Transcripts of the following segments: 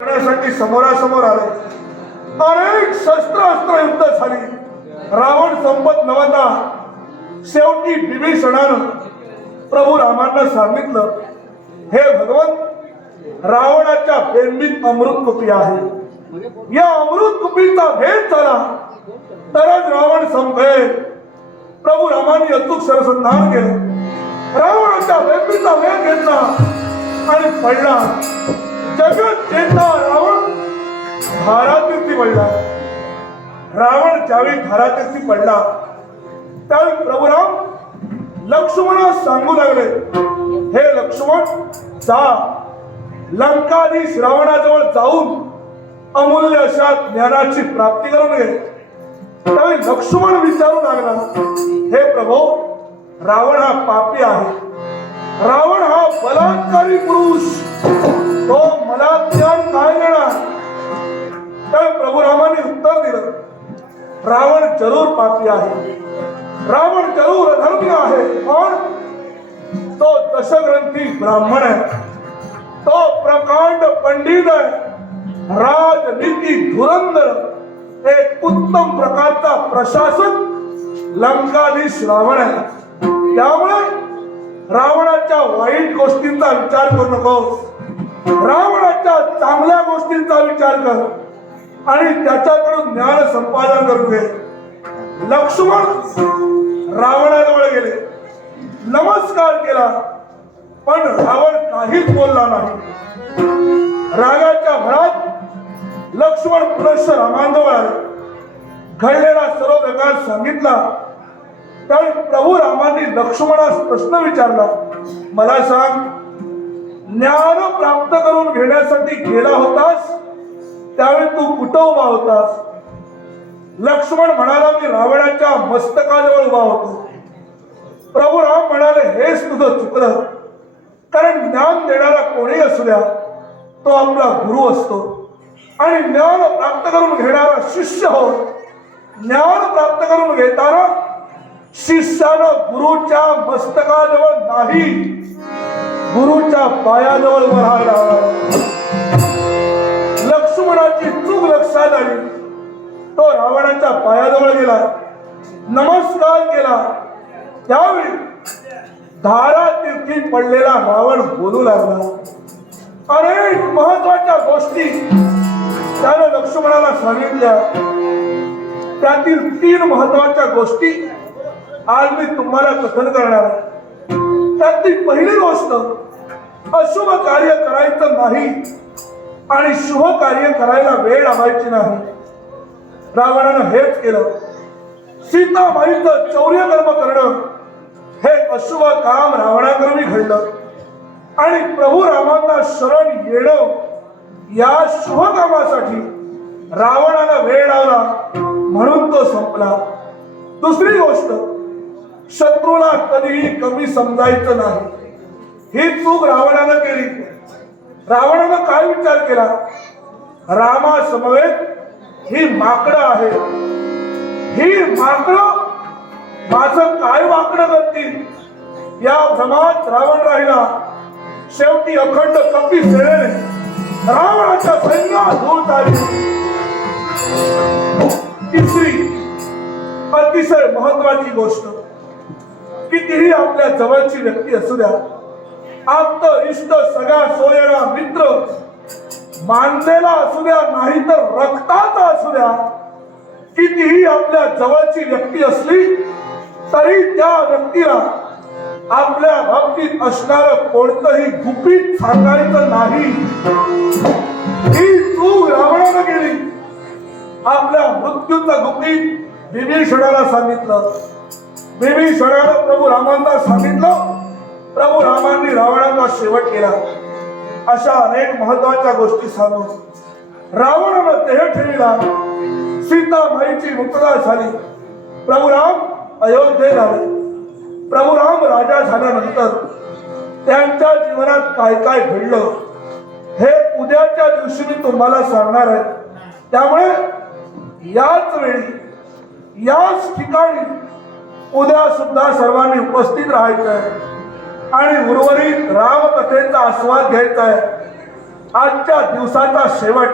करण्यासाठी समोरासमोर आले. अनेक शस्त्रास्त्र युद्ध झाली. रावण संपत नव्हता. शेवटी विभीषणानं प्रभू रामांना सांगितलं, हे भगवंत, रावणाच्या बेंबीत अमृत कुपी आहे. या अमृत कुपीचा भेद झाला तरच रावण संपेल. प्रभू रामांनी अचूक सरसंधान केलं. रावणाच्या बेंबीचा भेद घेतला आणि पडला. जगत जेता रावण धारातीर्थी पडला. रावण ज्यावेळी धारातीर्थी पडला त्यावेळी प्रभुराम लक्ष्मणास सांगू लागले, हे लक्ष्मण, जा लंकाधीश रावणाजवळ जाऊन अमूल्य अशा ज्ञानाची प्राप्ती करून घे. त्यावेळी लक्ष्मण विचारू लागला, हे प्रभो, रावण हा पापी आहे. रावण हा बलात्कारी पुरुष. तो मला ज्ञान काय देणार? तर प्रभू रामाने उत्तर दिलं, रावण जरूर पापी आहे. रावण जरूर अधर्मी आहे. पण तो दशग्रंथी ब्राह्मण आहे. तो प्रकांड पंडित आहे. राजनीती धुरंधर, एक उत्तम प्रकारचा प्रशासक लंकाधीश रावण आहे. त्यामुळे रावणाच्या वाईट गोष्टींचा विचार करू नकोस. रावणाच्या चांगल्या गोष्टींचा विचार कर आणि त्याच्याकडून ज्ञान संपादन करून घे. लक्ष्मण रावणाजवळ गेले, नमस्कार केला, पण रावण काहीच बोलला नाही. रागाच्या भरात लक्ष्मण पुनश्च रामांजवळ आले. घडलेला सर्व प्रकार सांगितला. त्यावेळी प्रभू रामांनी लक्ष्मणास प्रश्न विचारला, मला सांग, ज्ञान प्राप्त करून घेण्यासाठी गेला होतास त्यावेळी तू कुठं उभा होतास? लक्ष्मण म्हणाला, मी रावणाच्या मस्तकाजवळ उभा होतो. प्रभू राम म्हणाले, हेच तुझं चुकलं. कारण ज्ञान देणारा कोणी असू द्या, तो आपला गुरु असतो. आणि ज्ञान प्राप्त करून घेणारा शिष्य हो. ज्ञान प्राप्त करून घेताना शिष्यानं गुरुच्या मस्तकाजवळ नाही, गुरुच्या पायाजवळ उभं राहायला. लक्ष्मणाची चूक लक्षात आली. तो रावणाच्या पायाजवळ गेला, नमस्कार केला. त्यावेळी धारातीर्थी पडलेला रावण बोलू लागला. अनेक महत्वाच्या गोष्टी त्याने लक्ष्मणाला सांगितल्या. त्यातील 3 महत्वाच्या गोष्टी आज मी तुम्हाला कथन करणार आहे. त्यातली पहिली गोष्ट, अशुभ कार्य करायचं नाही आणि शुभ कार्य करायला वेळ लावायची नाही. रावणानं हेच केलं. सीतामाईचं चौर्यकर्म करणं हे अशुभ काम रावणाकरवी घडलं आणि प्रभू रामांना शरण येणं या शुभ कामासाठी रावणाला वेळ लावला म्हणून तो संपला. दुसरी गोष्ट, शत्रूला कधीही कमी समजायचं नाही. ही चूक रावणानं केली. रावणानं काय विचार केला? रामा समवेत ही माकडं आहे. ही माकडं माझं काय वाकडं करतील या भ्रमात रावण राहिला. शेवटी अखंड कपी सेनेने रावणाच्या सैन्यात धूळ चालली. तिसरी अतिशय महत्वाची गोष्ट, कितीही आपल्या जवळची व्यक्ती असू द्या, आप्त इष्ट सगळा सोयरा मित्र मानलेला असू द्या नाही तर रक्ताचा असू द्या, कितीही आपल्या जवळची व्यक्ती असली तरी त्या व्यक्तीला आपल्या बाबतीत असणारं कोणतंही गुपित सांगायचं नाही. ही चूक रावणानं केली. आपल्या मृत्यूचं गुपित विभीषणाला सांगितलं. विभीषणानं प्रभू रामांना सांगितलं. प्रभू रामांनी रावणाचा शेवट केला. अशा अनेक महत्वाच्या गोष्टी सांगून रावणानं देह ठेवला. सीतामाईची मुक्तता झाली. प्रभू राम अयोध्येत आले. प्रभू राम राजा झाल्यानंतर त्यांच्या जीवनात काय काय घडलं हे उद्याच्या दिवशी मी तुम्हाला सांगणार आहे. त्यामुळे याच वेळी याच ठिकाणी उद्या सुद्धा सर्वांनी उपस्थित राहायचं आहे आणि उर्वरित रामकथेचा आस्वाद घ्यायचा आहे. आजच्या दिवसाचा शेवट,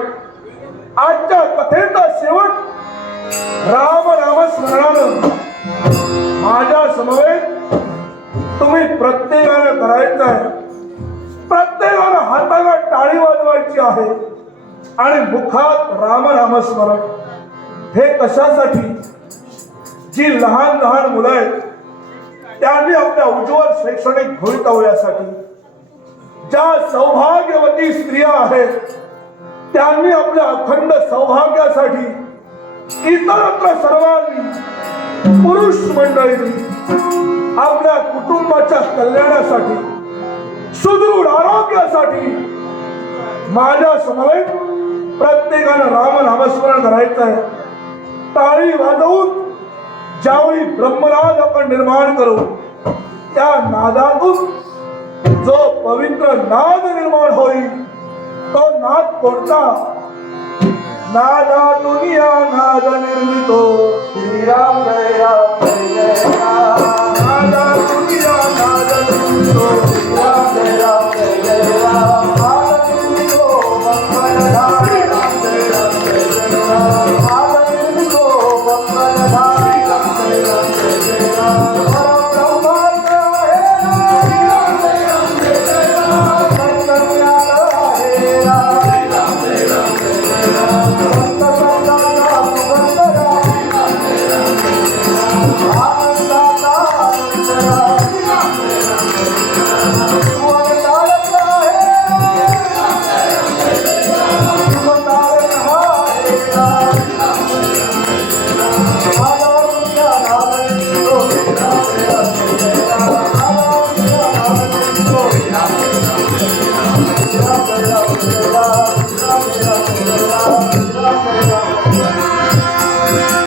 आजच्या कथेचा शेवट राम नाम स्मरणानं माझ्या समवेत तुम्ही प्रत्येकानं करायचं आहे. प्रत्येकानं हाताला टाळी वाजवायची आहे आणि मुखात राम नाम स्मरण. हे कशासाठी? जी लहान लहान मुलं आहेत त्यांनी आपल्या उज्ज्वल शैक्षणिक भवितव्यासाठी, ज्या सौभाग्यवती स्त्रिया आहेत त्यांनी आपल्या अखंड सौभाग्यासाठी, इतरत्र सर्वांनी पुरुष मंडळींनी आपल्या कुटुंबाच्या कल्याणासाठी, सुदृढ आरोग्यासाठी माझ्या समवेत प्रत्येकानं राम नामस्मरण करायचं आहे. टाळी वाजवून ज्यावेळी ब्रह्मनाद आपण निर्माण करू त्या नादातून जो पवित्र नाद निर्माण होईल तो नाद कोणता? नादातून या नाद निर्मितो श्रीराम जय राम जय जय राम. नादातून या नाद निर्मितो श्रीराम जय राम जय जय राम.